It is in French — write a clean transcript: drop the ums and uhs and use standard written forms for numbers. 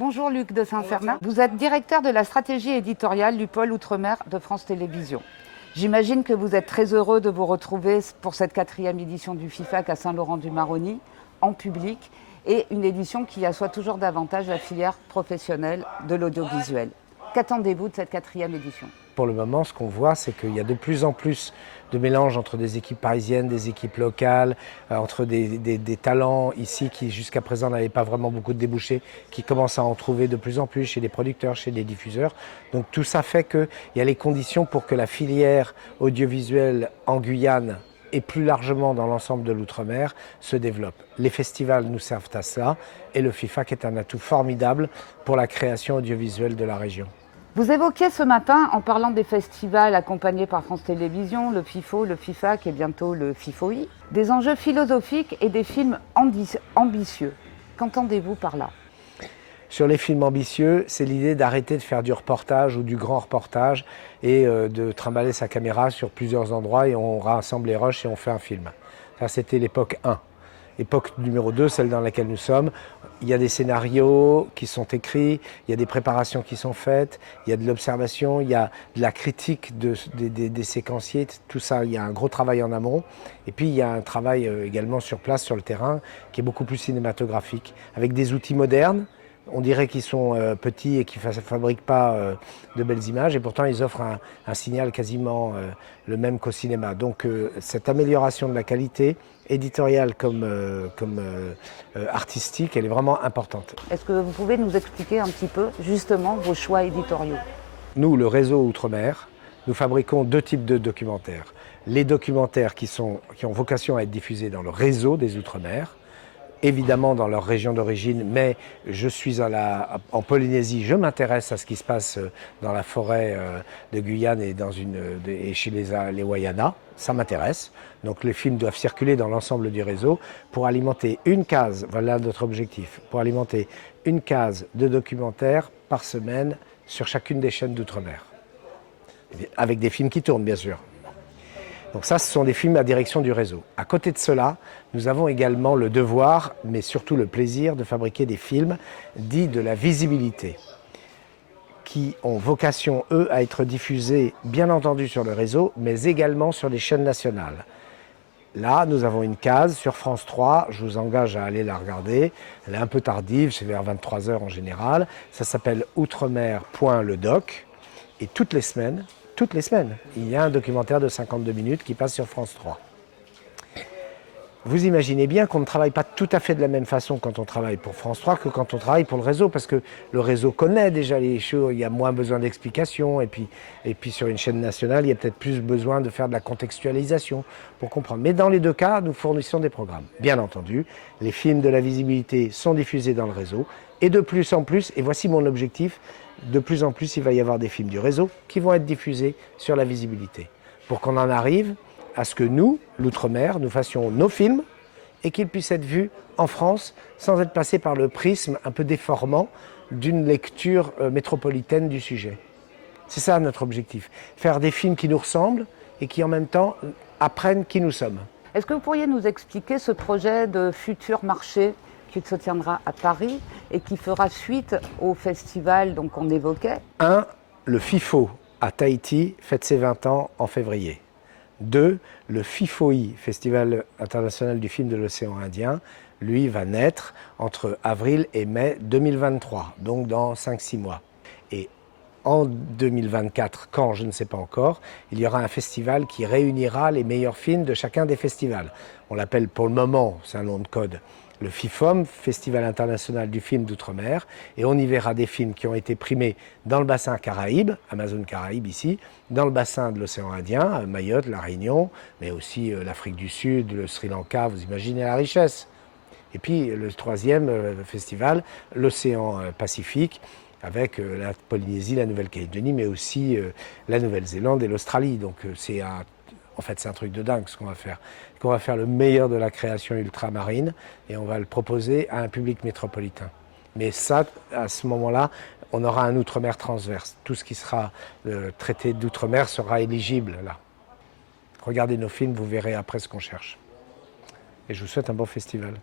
Bonjour Luc de Saint-Fernin. Vous êtes directeur de la stratégie éditoriale du pôle Outre-mer de France Télévisions. J'imagine que vous êtes très heureux de vous retrouver pour cette 4e édition du FIFAC à Saint-Laurent-du-Maroni, en public, et une édition qui assoit toujours davantage la filière professionnelle de l'audiovisuel. Qu'attendez-vous de cette 4e édition ? Pour le moment, ce qu'on voit, c'est qu'il y a de plus en plus de mélange entre des équipes parisiennes, des équipes locales, entre des talents ici qui jusqu'à présent n'avaient pas vraiment beaucoup de débouchés, qui commencent à en trouver de plus en plus chez les producteurs, chez les diffuseurs. Donc tout ça fait qu'il y a les conditions pour que la filière audiovisuelle en Guyane et plus largement dans l'ensemble de l'outre-mer se développe. Les festivals nous servent à cela et le FIFAC est un atout formidable pour la création audiovisuelle de la région. Vous évoquiez ce matin, en parlant des festivals accompagnés par France Télévisions, le FIFO, le FIFAC et bientôt le FIFOI, des enjeux philosophiques et des films ambitieux. Qu'entendez-vous par là ? Sur les films ambitieux, c'est l'idée d'arrêter de faire du reportage ou du grand reportage et de trimballer sa caméra sur plusieurs endroits et on rassemble les rushs et on fait un film. Ça, c'était l'époque 1. Époque numéro 2, celle dans laquelle nous sommes, il y a des scénarios qui sont écrits, il y a des préparations qui sont faites, il y a de l'observation, il y a de la critique des séquenciers, tout ça, il y a un gros travail en amont. Et puis il y a un travail également sur place, sur le terrain, qui est beaucoup plus cinématographique, avec des outils modernes. On dirait qu'ils sont petits et qu'ils ne fabriquent pas de belles images et pourtant ils offrent un signal quasiment le même qu'au cinéma. Donc cette amélioration de la qualité éditoriale comme artistique, elle est vraiment importante. Est-ce que vous pouvez nous expliquer un petit peu justement vos choix éditoriaux ? Nous, le réseau Outre-mer, nous fabriquons 2 types de documentaires. Les documentaires qui ont vocation à être diffusés dans le réseau des Outre-mer, évidemment dans leur région d'origine, mais je suis en Polynésie, je m'intéresse à ce qui se passe dans la forêt de Guyane et chez les Wayanas, ça m'intéresse. Donc les films doivent circuler dans l'ensemble du réseau pour alimenter une case, voilà notre objectif, pour alimenter une case de documentaires par semaine sur chacune des chaînes d'outre-mer. Avec des films qui tournent, bien sûr. Donc ça, ce sont des films à direction du réseau. À côté de cela, nous avons également le devoir, mais surtout le plaisir, de fabriquer des films dits de la visibilité, qui ont vocation, eux, à être diffusés, bien entendu, sur le réseau, mais également sur les chaînes nationales. Là, nous avons une case sur France 3, je vous engage à aller la regarder. Elle est un peu tardive, c'est vers 23 h en général. Ça s'appelle Outremer.ledoc. Et toutes les semaines, il y a un documentaire de 52 minutes qui passe sur France 3. Vous imaginez bien qu'on ne travaille pas tout à fait de la même façon quand on travaille pour France 3 que quand on travaille pour le réseau, parce que le réseau connaît déjà les choses, il y a moins besoin d'explications, et puis sur une chaîne nationale, il y a peut-être plus besoin de faire de la contextualisation pour comprendre. Mais dans les 2 cas, nous fournissons des programmes. Bien entendu, les films de la visibilité sont diffusés dans le réseau, et de plus en plus, et voici mon objectif, de plus en plus, il va y avoir des films du réseau qui vont être diffusés sur la visibilité, pour qu'on en arrive à ce que nous, l'Outre-mer, nous fassions nos films et qu'ils puissent être vus en France sans être passés par le prisme un peu déformant d'une lecture métropolitaine du sujet. C'est ça notre objectif, faire des films qui nous ressemblent et qui en même temps apprennent qui nous sommes. Est-ce que vous pourriez nous expliquer ce projet de futur marché qui se tiendra à Paris et qui fera suite au festival qu'on évoquait ? 1. Le FIFO à Tahiti fête ses 20 ans en février. 2. Le FIFOI, Festival international du film de l'océan Indien, lui va naître entre avril et mai 2023, donc dans 5-6 mois. Et en 2024, quand je ne sais pas encore, il y aura un festival qui réunira les meilleurs films de chacun des festivals. On l'appelle pour le moment, c'est un nom de code, le FIFOM, Festival international du film d'outre-mer, et on y verra des films qui ont été primés dans le bassin Caraïbe, Amazon Caraïbes ici, dans le bassin de l'océan Indien, Mayotte, La Réunion, mais aussi l'Afrique du Sud, le Sri Lanka, vous imaginez la richesse. Et puis le 3e festival, l'océan Pacifique, avec la Polynésie, la Nouvelle-Calédonie, mais aussi la Nouvelle-Zélande et l'Australie. Donc en fait, c'est un truc de dingue ce qu'on va faire. On va faire le meilleur de la création ultramarine et on va le proposer à un public métropolitain. Mais ça, à ce moment-là, on aura un outre-mer transverse. Tout ce qui sera traité d'outre-mer sera éligible là. Regardez nos films, vous verrez après ce qu'on cherche. Et je vous souhaite un bon festival.